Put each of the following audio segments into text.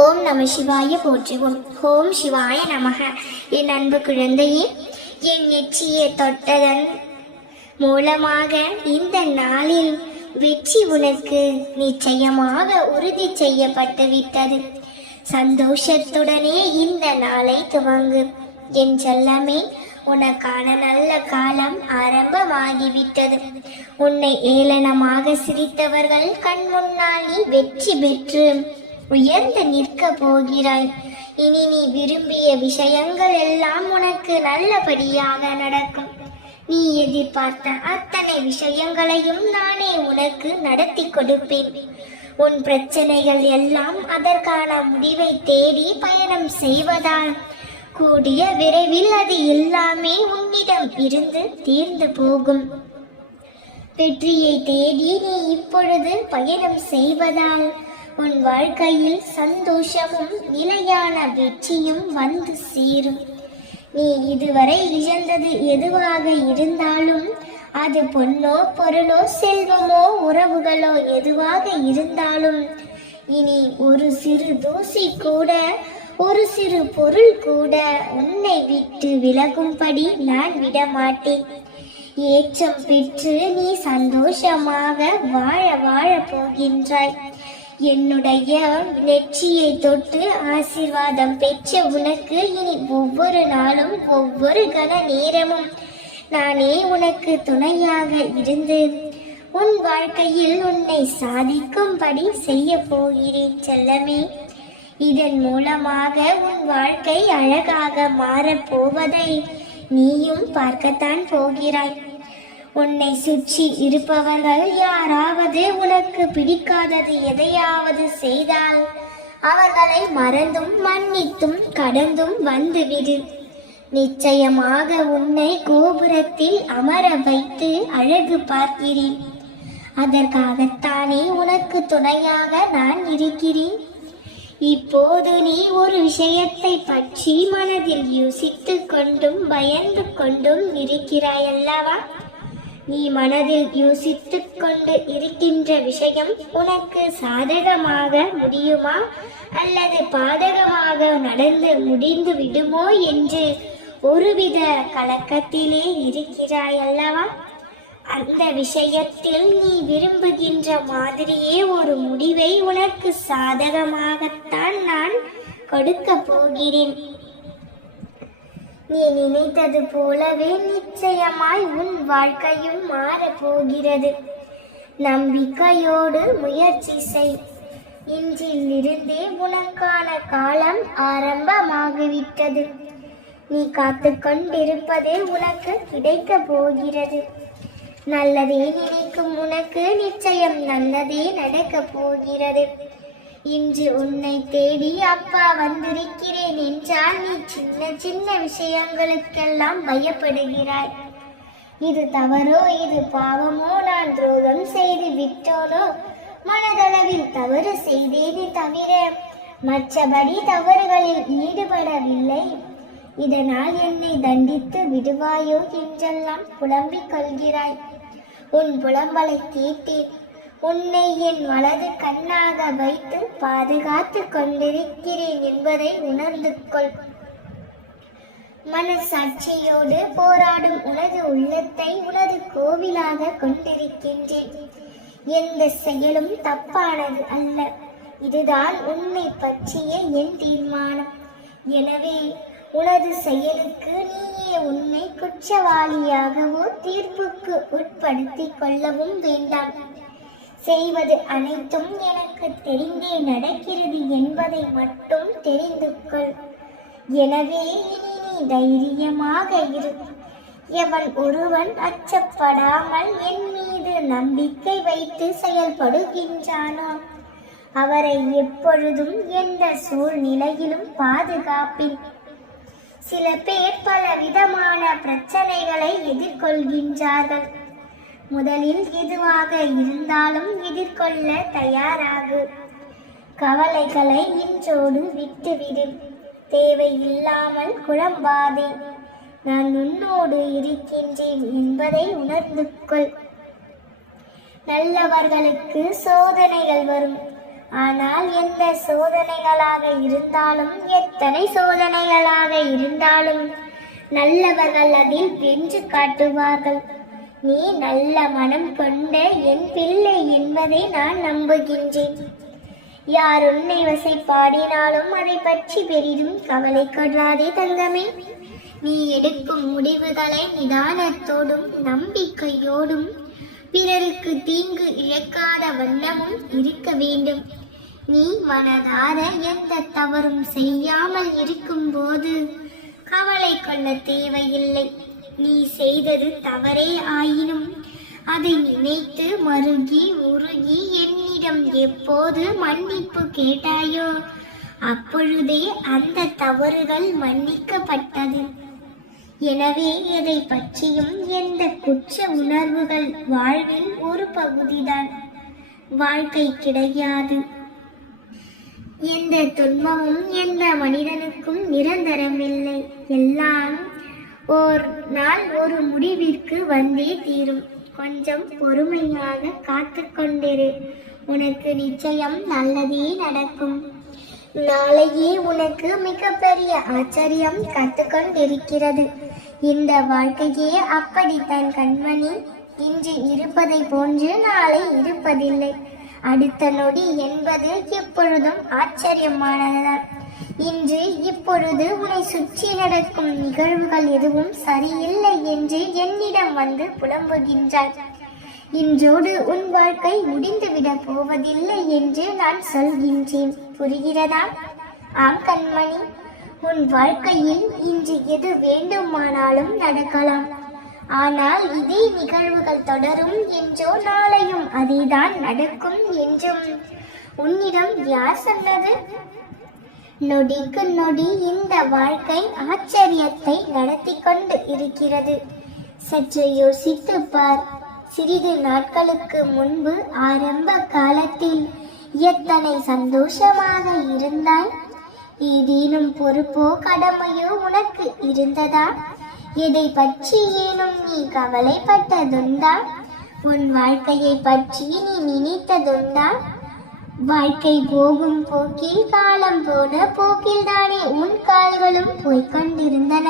ஓம் நம சிவாய போற்றுவோம். ஓம் சிவாய நமக. என் அன்பு குழந்தையே என் நெற்றியை தொட்டதன் மூலமாக இந்த நாளில் வெற்றி உனக்கு நிச்சயமாக உறுதி செய்யப்பட்டு விட்டது. சந்தோஷத்துடனே இந்த நாளை துவங்கு. என் செல்லமே உனக்கான நல்ல காலம் ஆரம்பமாகிவிட்டது. உன்னை ஏளனமாக சிரித்தவர்கள் கண் முன்னால் வெற்றி பெற்று உயர்ந்து நிற்க போகிறாய். இனி நீ விரும்பிய விஷயங்கள் எல்லாம் உனக்கு நல்லபடியாக நடக்கும். நீ எதிர்பார்த்த அத்தனை விஷயங்களையும் நானே உனக்கு நடத்தி கொடுப்பேன். உன் பிரச்சனைகள் எல்லாம் அதற்கான முடிவை தேடி பயணம் செய்வதால் கூடிய விரைவில் அது எல்லாமே உன்னிடம் இருந்து தீர்ந்து போகும். வெற்றியை தேடி நீ இப்பொழுது பயணம் செய்வதால் உன் வாழ்க்கையில் சந்தோஷமும் நிலையான வெற்றியும் வந்து சேரும். நீ இதுவரை இழந்தது எதுவாக இருந்தாலும் அது பொன்னோ பொருளோ செல்வமோ உறவுகளோ எதுவாக இருந்தாலும் இனி ஒரு சிறு தூசி கூட ஒரு சிறு பொருள் கூட உன்னை விட்டு விலகும்படி நான் விடமாட்டேன். ஏற்றம் பெற்று நீ சந்தோஷமாக வாழ வாழ போகின்றாய். என்னுடைய நெற்றியை தொட்டு ஆசீர்வாதம் பெற்ற உனக்கு இனி ஒவ்வொரு நாளும் ஒவ்வொரு கண நேரமும் நானே உனக்கு துணையாக இருந்து உன் வாழ்க்கையில் உன்னை சாதிக்கும்படி செய்ய போகிறேன் செல்லமே. இதன் மூலமாக உன் வாழ்க்கை அழகாக மாறப் போவதை நீயும் பார்க்கத்தான் போகிறாய். உன்னை சுற்றி இருப்பவர்கள் யாராவது உனக்கு பிடிக்காதது எதையாவது செய்தால் அவர்களை மறந்தும் மன்னித்தும் கடந்தும் வந்துவிடு. நிச்சயமாக உன்னை கோபுரத்தில் அமர வைத்து அழகு பார்க்கிறேன். அதற்காகத்தானே உனக்கு துணையாக நான் இருக்கிறேன். இப்போது நீ ஒரு விஷயத்தை பற்றி மனதில் யோசித்துக் கொண்டும் பயந்து கொண்டும் இருக்கிறாய் அல்லவா நீ மனதில் யோசித்துக் கொண்டு இருக்கின்ற விஷயம் உனக்கு சாதகமாக முடியுமா? அல்லது பாதகமாக நடந்து முடிந்து விடுமோ என்று ஒருவித கலக்கத்திலே இருக்கிறாய் அல்லவா அந்த விஷயத்தில் நீ விரும்புகின்ற மாதிரியே ஒரு முடிவை உனக்கு சாதகமாகத்தான் நான் கொடுக்க போகிறேன். நீ நினைத்தது போலவே நிச்சயமாய் உன் வாழ்க்கையும் மாறப்போகிறது நம்பிக்கையோடு முயற்சி செய். இன்றிலிருந்தே உனக்கான காலம் ஆரம்பமாகிவிட்டது. நீ காத்து கொண்டிருப்பதே உனக்கு கிடைக்கப் போகிறது. நல்லதே நினைக்கும் உனக்கு நிச்சயம் நல்லதே நடக்கப் போகிறது. இன்று உன்னை தேடி அப்பா வந்திருக்கிறேன் என்றால் நீ சின்ன சின்ன விஷயங்களுக்கெல்லாம் பயப்படுகிறாய். இது தவறோ இது பாவமோ நான் துரோகம் செய்து விட்டோனோ? மனதளவில் தவறு செய்தேனே தவிர மற்றபடி தவறுகளில் ஈடுபடவில்லை. இதனால் என்னை தண்டித்து விடுவாயோ என்றெல்லாம் புலம்பிக் கொள்கிறாய். உன் புலம்பலை கேட்டேன். உன்னை என் வலது கண்ணாக வைத்து பாதுகாத்து கொண்டிருக்கிறேன் என்பதை உணர்ந்து கொள். மனசாட்சியோடு போராடும் உனது உள்ளத்தை உனது கோவிலாக கொண்டிருக்கின்றேன். எந்த செயலும் தப்பானது அல்ல. இதுதான் உன்னை பற்றிய என் தீர்மானம். எனவே உனது செயலுக்கு நீயே உன்னை குற்றவாளியாகவோ தீர்ப்புக்கு உட்படுத்திக் கொள்ளவும் வேண்டாம். செய்வது அனைத்தும் எனக்கு தெரிந்தே நடக்கிறது என்பதை மட்டும் தெரிந்து கொள். எனவே இனி நீ தைரியமாக இரு. எவன் ஒருவன் அச்சப்படாமல் என் மீது நம்பிக்கை வைத்து செயல்படுகின்றானோ? அவரை எப்பொழுதும் எந்த சூழ்நிலையிலும் பாதுகாப்பின். சில பேர் பல விதமான பிரச்சனைகளை எதிர்கொள்கின்றார்கள். முதலில் எதுவாக இருந்தாலும் எதிர்கொள்ள தயாராகு. கவலைகளை இன்றோடு விட்டுவிடு. தேவையில்லாமல் குழம்பாதே. நான் உன்னோடு இருக்கின்றேன் என்பதை உணர்ந்து கொள். நல்லவர்களுக்கு சோதனைகள் வரும். ஆனால் எந்த சோதனைகளாக இருந்தாலும் எத்தனை சோதனைகளாக இருந்தாலும் நல்லவர்கள் அதில் வென்று காட்டுவார்கள். நீ நல்ல மனம் கொண்ட என் பிள்ளை என்பதை நான் நம்புகின்றேன். யார் உன்னை வசை பாடினாலும் அதை பற்றி பெரிதும் கவலை கொள்ளாதே தங்கமே. நீ எடுக்கும் முடிவுகளை நிதானத்தோடும் நம்பிக்கையோடும் பிறருக்கு தீங்கு இழக்காத வண்ணமும் இருக்க வேண்டும். நீ மனதார எந்த தவறும் செய்யாமல் இருக்கும்போது கவலை கொள்ள தேவையில்லை. நீ செய்தது தவறே ஆயினும் அதை நினைத்து மருகி உருகி என்னிடம் எப்போது மன்னிப்பு கேட்டாயோ அப்பொழுதே அந்த தவறுகள் மன்னிக்கப்பட்டது. எனவே எதை பற்றியும் எந்த குற்ற உணர்வுகள் வாழ்வில் ஒரு பகுதிதான். வாழ்க்கை கிடையாது. எந்த துன்பமும் எந்த மனிதனுக்கும் நிரந்தரமில்லை. எல்லாம் ஓர் நாள் ஒரு முடிவிற்கு வந்தே தீரும். கொஞ்சம் பொறுமையாக காத்து கொண்டிரு. உனக்கு நிச்சயம் நல்லதே நடக்கும். நாளையே உனக்கு மிகப்பெரிய ஆச்சரியம் கற்றுக்கொண்டிருக்கிறது இந்த வாழ்க்கையே அப்படித்தான் கண்மணி இன்று இருப்பதை போன்று நாளை இருப்பதில்லை. அடுத்த நொடி என்பது எப்பொழுதும் ஆச்சரியமானதுதான். இன்று இப்பொழுது உன்னை சுற்றி நடக்கும் நிகழ்வுகள் எதுவும் சரியில்லை என்று என்னிடம் வந்து புலம்புகின்றாய். இன்றோடு உன் வாழ்க்கை முடிந்துவிடப் போவதில்லை என்று நான் சொல்கின்றேன். புரிகிறதா? ஆம் கண்மணி. உன் வாழ்க்கையில் இன்று எது வேண்டுமானாலும் நடக்கலாம். ஆனால் இதே நிகழ்வுகள் தொடரும் என்றோ நாளையும் அதேதான் நடக்கும் என்றும் உன்னிடம் யார் சொன்னது? நொடிக்கு நொடி இந்த வாழ்க்கை ஆச்சரியத்தை நடத்தி கொண்டு இருக்கிறது. சற்று யோசித்து பார். சிறிது நாட்களுக்கு முன்பு ஆரம்ப காலத்தில் எத்தனை சந்தோஷமாக இருந்தாய்? ஏதேனும் பொறுப்போ கடமையோ உனக்கு இருந்ததா? எதை பற்றி ஏனும் நீ கவலைப்பட்டதுண்டா? உன் வாழ்க்கையை பற்றி நீ நினைத்ததுண்டா? வாழ்க்கை போகும் போக்கில் காலம் போன போக்கில் தானே உன் கால்களும் போய்க்கொண்டிருந்தன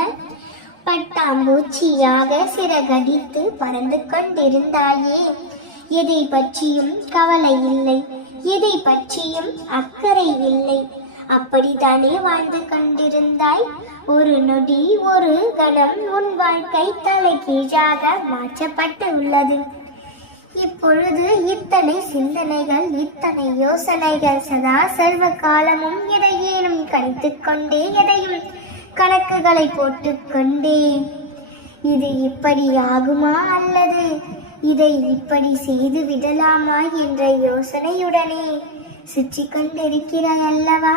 பட்டாம்பூச்சியாக சிறகடித்து பறந்து கொண்டிருந்தாயே. எதை பற்றியும் கவலை இல்லை. எதை பற்றியும் அக்கறை இல்லை. அப்படித்தானே வாழ்ந்து கொண்டிருந்தாய்? ஒரு நொடி ஒரு கணம் உன் வாழ்க்கை தலைகீழாக மாற்றப்பட்டு உள்ளது. இப்பொழுது இத்தனை சிந்தனைகள் இத்தனை யோசனைகள் சதா சர்வ காலமும் எதையேனும் கணித்துக் கொண்டே எதையும் கணக்குகளை போட்டுக்கொண்டே இது இப்படி ஆகுமா அல்லது இதை இப்படி செய்து விடலாமா என்ற யோசனையுடனே சுற்றி கொண்டிருக்கிறாய் அல்லவா?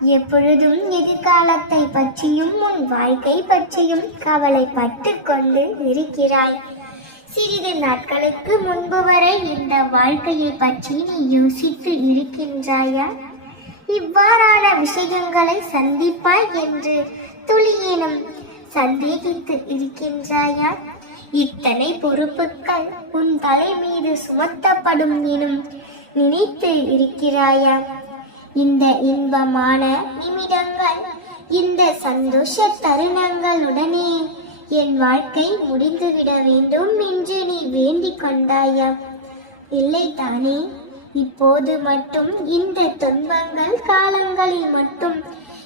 எப்பொழுதும் எதிர்காலத்தை பற்றியும் உன் வாழ்க்கை பற்றியும் கவலைப்பட்டு கொண்டு இருக்கிறாய். சிறிது நாட்களுக்கு முன்பு வரை இந்த வாழ்க்கையை பற்றி நீ யோசித்து இருக்கின்றாயா? இவ்வாறான விஷயங்களை சந்திப்பாய் என்று துளியேனும் சந்தேகித்து இருக்கின்றாயா? இத்தனை பொறுப்புகள் உன் தலை மீது சுமத்தப்படும் எனும் நினைத்து இருக்கிறாயா? இந்த இன்பமான நிமிடங்கள் இந்த சந்தோஷ தருணங்களுடனே என் வாழ்க்கை முடிந்துவிட வேண்டும் என்று நீ வேண்டிக் கொண்டாயா? இல்லை தானே. இப்போது மட்டும் இந்த துன்பங்கள் காலங்களில் மட்டும்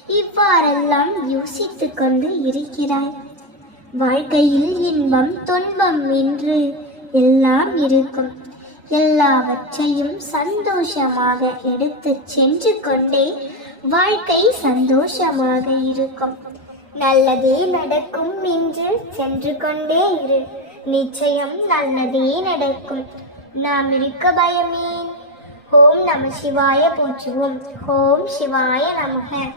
இவ்வாறெல்லாம் யோசித்து கொண்டு இருக்கிறாய். வாழ்க்கையில் இன்பம் துன்பம் என்று எல்லாம் இருக்கும். எல்லாவற்றையும் சந்தோஷமாக எடுத்துச் சென்று கொண்டே வாழ்க்கை சந்தோஷமாக இருக்கும். நல்லதே நடக்கும் என்று சென்று கொண்டே இரு. நிச்சயம் நல்லதே நடக்கும். நாம் இருக்க பயமேன் ஓம் நம சிவாய போற்றுவோம். ஓம் சிவாய நமக.